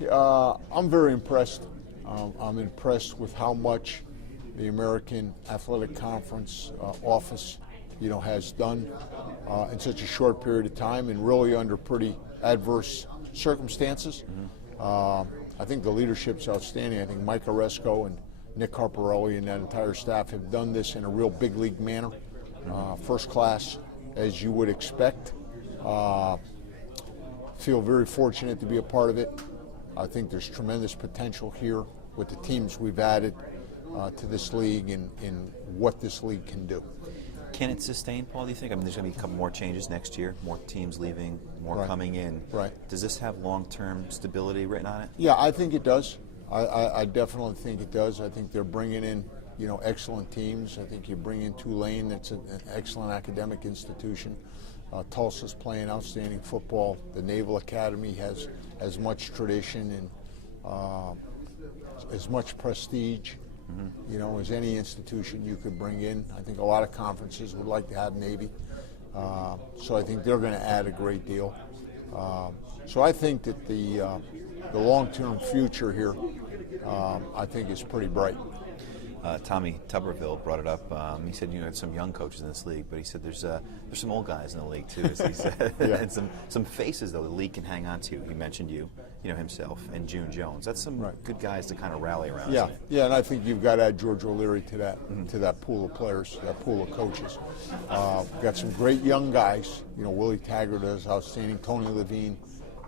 Yeah, I'm very impressed. I'm impressed with how much the American Athletic Conference office, has done in such a short period of time and really under pretty adverse circumstances. I think the leadership's outstanding. I think Mike Oresco and Nick Harparelli and that entire staff have done this in a real big league manner, first class, as you would expect. Feel very fortunate to be a part of it. I think there's tremendous potential here with the teams we've added to this league and what this league can do. Can it sustain, Paul, do you think? I mean, there's going to be a couple more changes next year, more teams leaving, more coming in. Right. Does this have long-term stability written on it? Yeah, I think it does. I definitely think it does. I think they're bringing in, excellent teams. I think you bring in Tulane, that's an excellent academic institution. Tulsa's playing outstanding football. The Naval Academy has as much tradition and as much prestige, as any institution you could bring in. I think a lot of conferences would like to have Navy. So I think they're going to add a great deal. So I think that the long-term future here, I think, is pretty bright. Tommy Tuberville brought it up. He said, had some young coaches in this league, but he said there's some old guys in the league too, as he said, and some faces though the league can hang on to. He mentioned himself and June Jones. That's some good guys to kind of rally around. Yeah, and I think you've got to add George O'Leary to that pool of players, that pool of coaches. Got some great young guys. Willie Taggart is outstanding. Tony Levine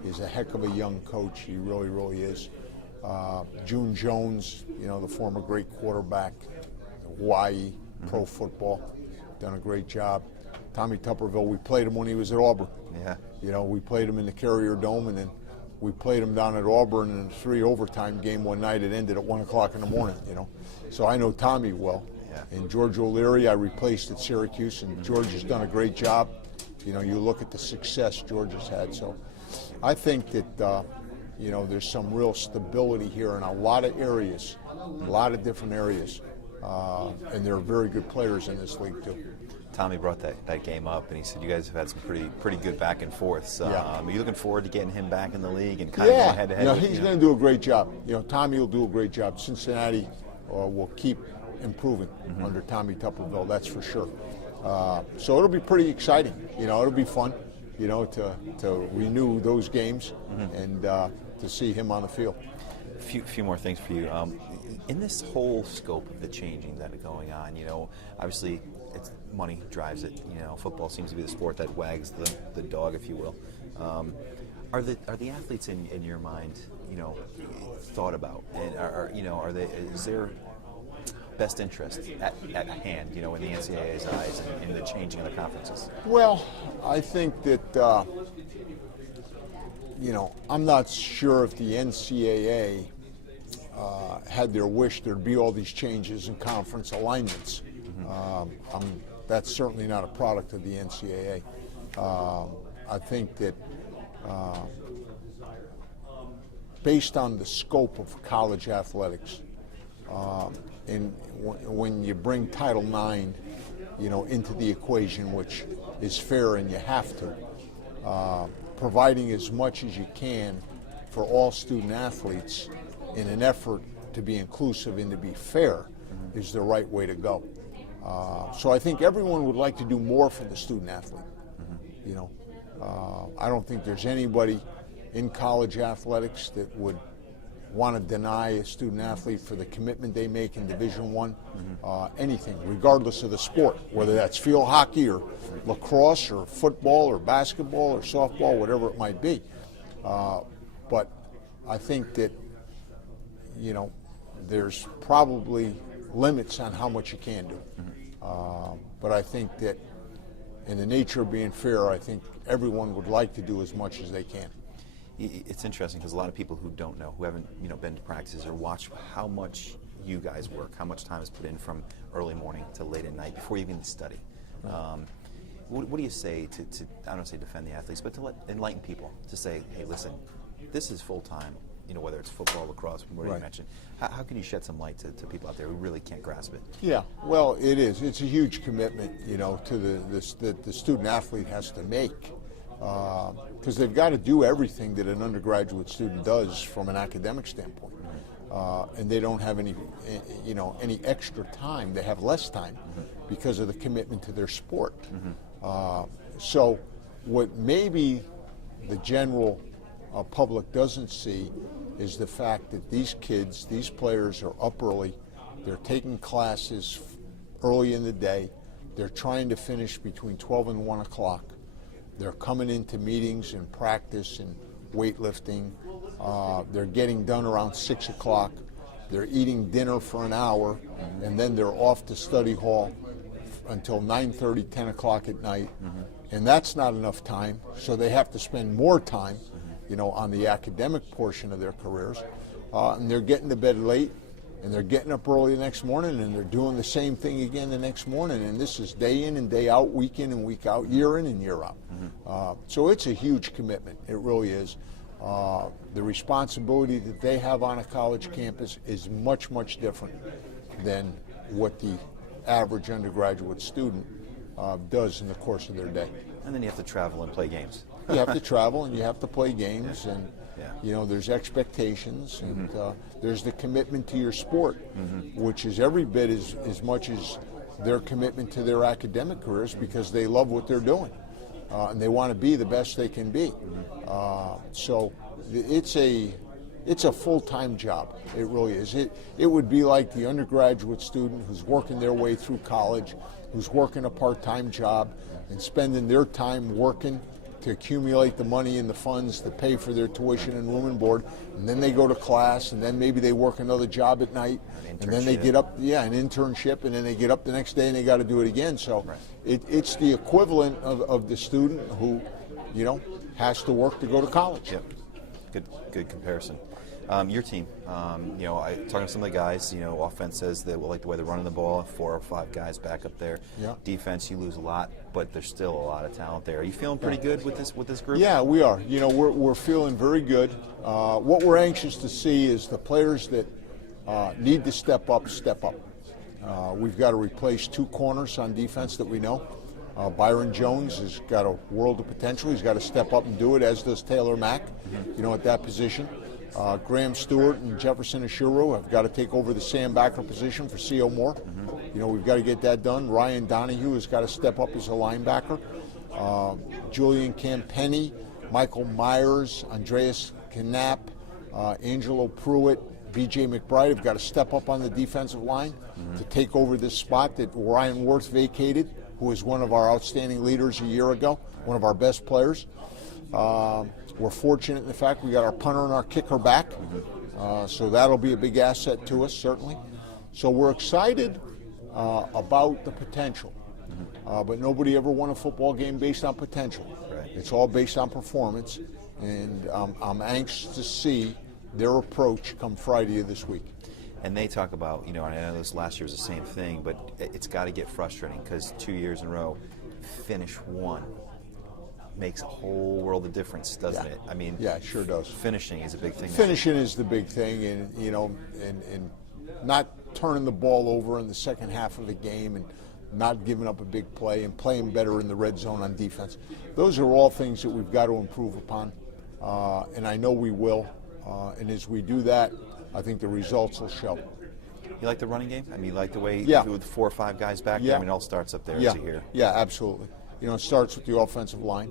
is a heck of a young coach. He really, really is. June Jones, the former great quarterback, Hawaii, pro football, done a great job. Tommy Tuberville, we played him when he was at Auburn. Yeah. We played him in the Carrier Dome, and then we played him down at Auburn in a 3 overtime game one night. It ended at 1 o'clock in the morning, So I know Tommy well. Yeah. And George O'Leary, I replaced at Syracuse, and George has done a great job. You look at the success George has had. So I think that there's some real stability here in a lot of areas, a lot of different areas, and there are very good players in this league too. Tommy brought that game up, and he said you guys have had some pretty good back and forths. Are you looking forward to getting him back in the league and kind of going head to head? He's going to do a great job. Tommy will do a great job. Cincinnati will keep improving under Tommy Tuberville, that's for sure. So it'll be pretty exciting. It'll be fun. To renew those games and to see him on the field. A few more things for you. In this whole scope of the changing that are going on, obviously it's money drives it. Football seems to be the sport that wags the dog, if you will. Are the athletes in your mind, thought about, and is there best interest at hand, in the NCAA's eyes and in the changing of the conferences? Well, I think that, I'm not sure if the NCAA had their wish there'd be all these changes in conference alignments. That's certainly not a product of the NCAA. I think that based on the scope of college athletics, and when you bring Title IX, into the equation, which is fair and you have to, providing as much as you can for all student athletes in an effort to be inclusive and to be fair is the right way to go. So I think everyone would like to do more for the student athlete. I don't think there's anybody in college athletics that would want to deny a student athlete for the commitment they make in Division I, anything, regardless of the sport, whether that's field hockey or lacrosse or football or basketball or softball, whatever it might be. But I think that, there's probably limits on how much you can do. But I think that in the nature of being fair, I think everyone would like to do as much as they can. It's interesting because a lot of people who don't know, who haven't been to practices or watched how much you guys work, how much time is put in from early morning to late at night before you even study. What do you say to I don't say defend the athletes, but to enlighten people to say, hey, listen, this is full time. Whether it's football, lacrosse, whatever you mentioned. How can you shed some light to people out there who really can't grasp it? Yeah, well, it is. It's a huge commitment, to the student athlete has to make. because they've got to do everything that an undergraduate student does from an academic standpoint. And they don't have any extra time. They have less time because of the commitment to their sport. So what maybe the general public doesn't see is the fact that these kids, these players are up early. They're taking classes early in the day. They're trying to finish between 12 and 1 o'clock. They're coming into meetings and practice and weightlifting. They're getting done around 6 o'clock. They're eating dinner for an hour, and then they're off to study hall until 9:30, 10 o'clock at night. And that's not enough time, so they have to spend more time, on the academic portion of their careers. And they're getting to bed late, and they're getting up early the next morning, and they're doing the same thing again the next morning. And this is day in and day out, week in and week out, year in and year out. So it's a huge commitment. It really is. The responsibility that they have on a college campus is much, much different than what the average undergraduate student does in the course of their day. And then you have to travel and play games. You have to travel and you have to play games, and there's expectations, and there's the commitment to your sport, which is every bit as much as their commitment to their academic careers, because they love what they're doing and they want to be the best they can be. So it's a full-time job. It really is. It would be like the undergraduate student who's working their way through college, who's working a part-time job and spending their time working to accumulate the money and the funds to pay for their tuition and room and board, and then they go to class, and then maybe they work another job at night, and then they get up, an internship, and then they get up the next day and they got to do it again. So it's the equivalent of the student who, has to work to go to college. Yep. Good comparison. Your team, talking to some of the guys, offense says that we like the way they're running the ball, 4 or 5 guys back up there. Yeah. Defense, you lose a lot, but there's still a lot of talent there. Are you feeling pretty good with this group? Yeah, we are. We're feeling very good. What we're anxious to see is the players that need to step up, step up. We've got to replace 2 corners on defense that we know. Byron Jones has got a world of potential. He's got to step up and do it, as does Taylor Mack, at that position. Graham Stewart and Jefferson Ashuru have got to take over the Sam Backer position for C.O. Moore. We've got to get that done. Ryan Donahue has got to step up as a linebacker. Julian Campenny, Michael Myers, Andreas Knapp, Angelo Pruitt, B.J. McBride have got to step up on the defensive line to take over this spot that Ryan Worth vacated, who was one of our outstanding leaders a year ago, one of our best players. We're fortunate in the fact we got our punter and our kicker back, so that'll be a big asset to us, certainly. So we're excited about the potential, but nobody ever won a football game based on potential. Right. It's all based on performance, and I'm anxious to see their approach come Friday of this week. And they talk about, and I know this last year was the same thing, but it's got to get frustrating because 2 years in a row, finish 1. Makes a whole world of difference, doesn't it? I mean, yeah, it sure does. Finishing is a big thing. Finishing is the big thing, and and not turning the ball over in the second half of the game, and not giving up a big play, and playing better in the red zone on defense. Those are all things that we've got to improve upon, and I know we will. And as we do that, I think the results will show. You like the running game? I mean, you like the way with 4 or 5 guys back there? I mean, it all starts up there, as you hear. Yeah, absolutely. It starts with the offensive line,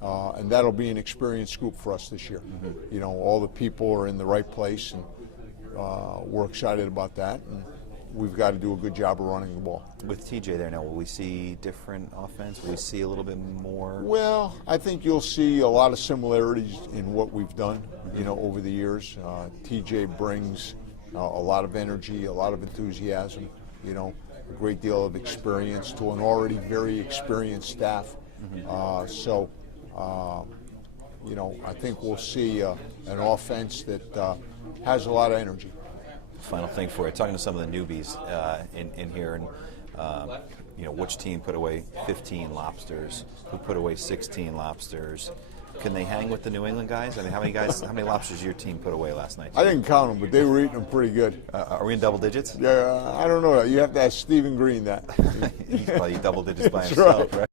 and that'll be an experienced group for us this year. All the people are in the right place, and we're excited about that, and we've got to do a good job of running the ball. With TJ there now, will we see different offense? Will we see a little bit more? Well, I think you'll see a lot of similarities in what we've done, over the years. TJ brings a lot of energy, a lot of enthusiasm, a great deal of experience to an already very experienced staff. So I think we'll see an offense that has a lot of energy. Final thing for you, talking to some of the newbies in here, and which team put away 15 lobsters, who put away 16 lobsters. Can they hang with the New England guys? I mean, how many lobsters did your team put away last night? I didn't count them, but they were eating them pretty good. Are we in double digits? Yeah, I don't know. You have to ask Stephen Green that. He's probably double digits by himself, right?